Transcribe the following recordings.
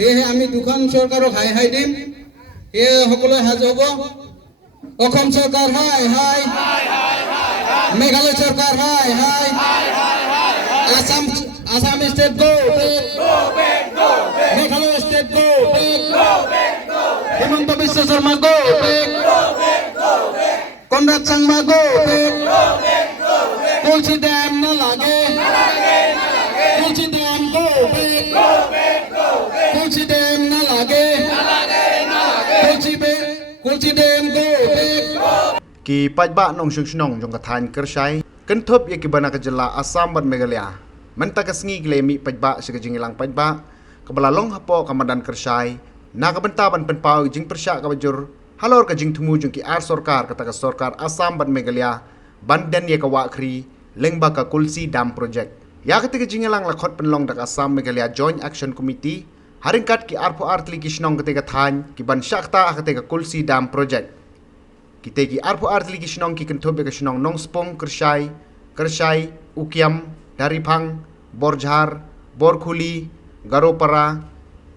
সেয়েহে আমি দুখন চৰকাৰক হাই হাই দিম। সেয়ে সকলোৱে সাজু হ'ব। অসম চৰকাৰ হাই হাই, মেঘালয় চৰকাৰ হাই হাই, Assam state go back, Meghalaya state go back, Himanta Biswa Sarma go back, Conrad Sangma go back, Tulsi dam না লাগে, Tulsi dam go back, Tulsi dam না লাগে, Tulsi dam go back. Ki pajba nong shnong jong kathan kersai kenthop ye ki bana kajela Assam ban Meghalaya menta kasngi glemi pajba segajing ilang pajba kabala long hapo kamadan kersai na kabenta ban penpau jing persya kabajur halor ka jing thumu jong ki ar sarkar kata ka sarkar Assam ban Meghalaya ban den ye ka wa khri lengba ka kulsi dam project ya ketika jing ilang lakhot penlong dak Assam Meghalaya Joint Action Committee haringkat ki arpo artli ki shnong ketika than ki ban syakta ketika kulsi dam project kita ki arpo artli ki shnong ki kentobe ka shnong nong spong kersai ukiam daripang borjar borkhuli garopara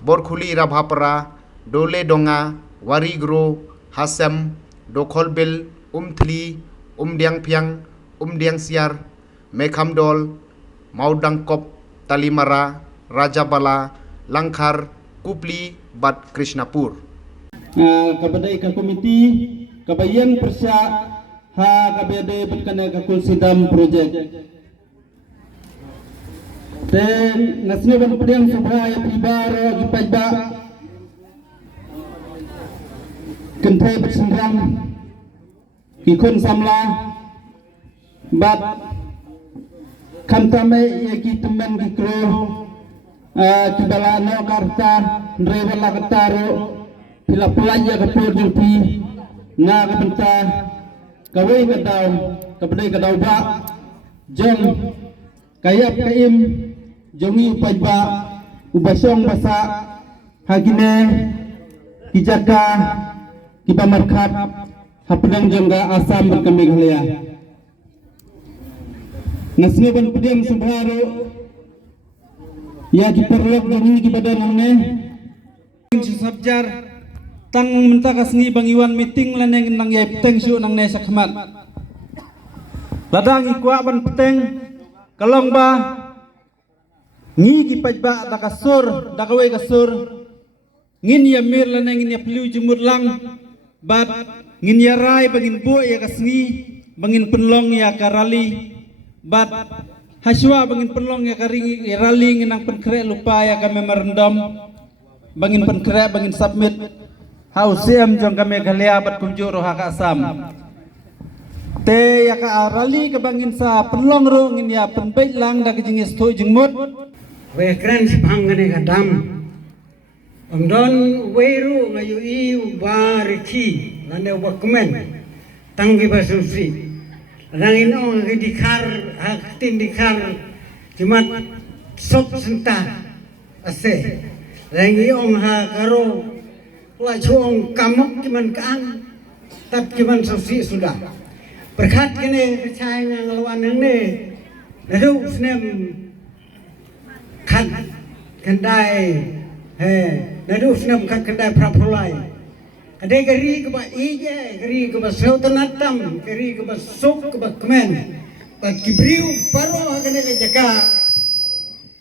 borkhuli rabhapara dole donga warigro hasem dokholbil umthli umdiang piang umdiang siar mekhamdol maudangkop talimara rajabala langkar kupli bat krishnapur kepada ikan komiti kabayan persya ha kabade berkena ka kulsidam project dan nasne ban pediang subhaya pibaro gipajba kentai bersendram kikun samla bat kantame yaki teman kikro kibala no karta rewala kataro pila pelaya kapur jumpi na kabenta kawai kadau kabdai kadau ba jong kayap kaim jongi pajba ubasong basa hagine kijaka kipamarkhat hapdang jongga Assam ban Meghalaya nasne ban pediam subharo ya kiperlok jongi kibadan ne sabjar tang menta kasngi bangiwan meeting laneng nang yai peteng syu nang ne sakhamat ladang ikwa ban peteng kalong ba ngi ki pajba da kasur da kawe kasur ngin ya mir laneng ngin ya plu jumur lang bat ngin ya rai bangin bu ya kasngi bangin penlong ya karali bat haswa bangin penlong ya karingi ya rali ngin nang penkre lupa ya kame merendam bangin penkre bangin submit Hausiam jong ka Meghalaya bat kumjuro ha ka Assam te ya ka rali ka bangin sa penlong ro ngin ya penbait lang da kijingis tu jingmut we kran sipang ngane ka dam don weru ngayu I bariki lane wakmen tanggi basusi rangin ong dikhar haktin dikhar jumat sop senta ase rangi ong ha karo wa chuang kamuk kiman kaang tat kiman sosi sudah berkat kene kecai nang lawan nang ne nadu snem kan kendai nadu snem kan kendai prapulai ade gari ke ba ije gari ke ba seutanatam gari ke ba sok ke ba kemen ba kibriu paro kene ke jaka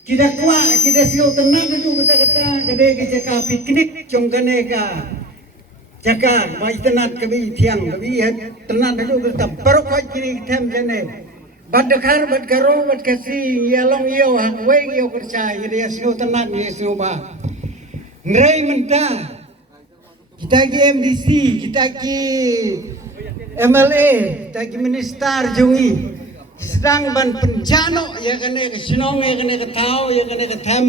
kita kuat kita siu tenang dulu kata kade ke jaka piknik jong kene ka jaka bai tenat ke bi thiang bi tenat dulu kata baru kai kiri them jene bad dekhar bad karo bad kasi yalong yo we yo kerja dia siu tenat ni siu ba ngai menta kita ki MDC kita ki MLA kita ki minister jungi sedang ban penjano ya kene ke sinong ya kene ke tau ya kene ke tham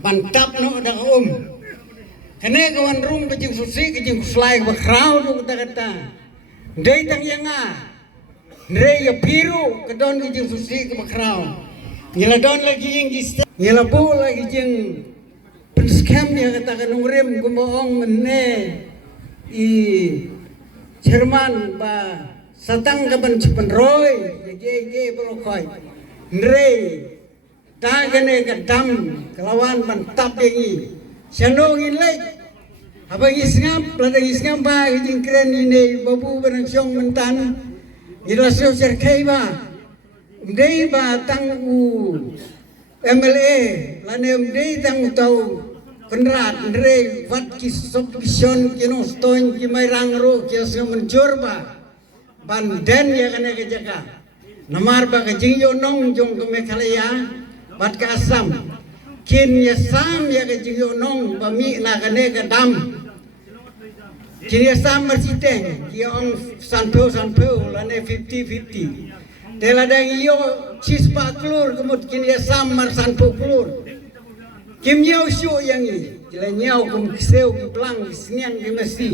ban tap no da kene ke wan rung ke jing susi ke jing slai ke krau do kata dei tang yanga re ya biru ke don ke jing susi ke krau ngela don lagi jing giste ngela bu lagi jing penskam ya kata ke nurem gumoong menne I Jerman ba satang kaban cepen roy ye brokoi nrei Tagane kedam kelawan mantap yengi. Sanongin lek. Abang isngap, ladang isngap ba hijing keren ini babu benang siong mentan. Irasyo serkai ba. Umdei ba tang u MLA lane umdei tang utau penrat ndre wat kisop kision kino stoin kimairang ro kiasyo menjor ba. Banden ya kena kejaka. Namar ba kajing yo nong jong kemekalaya bat ka asam. Kin ya sam ya kajing yo nong bami na kene kedam. Kini asam bersiteng, kia ong sanpeu lane 50-50. Teladang iyo cis pak klur kemud kini asam mar sanpeu klur. Kim nyau syu yang ini, kila nyau kum kiseu ki pelang ki senian ki mesti.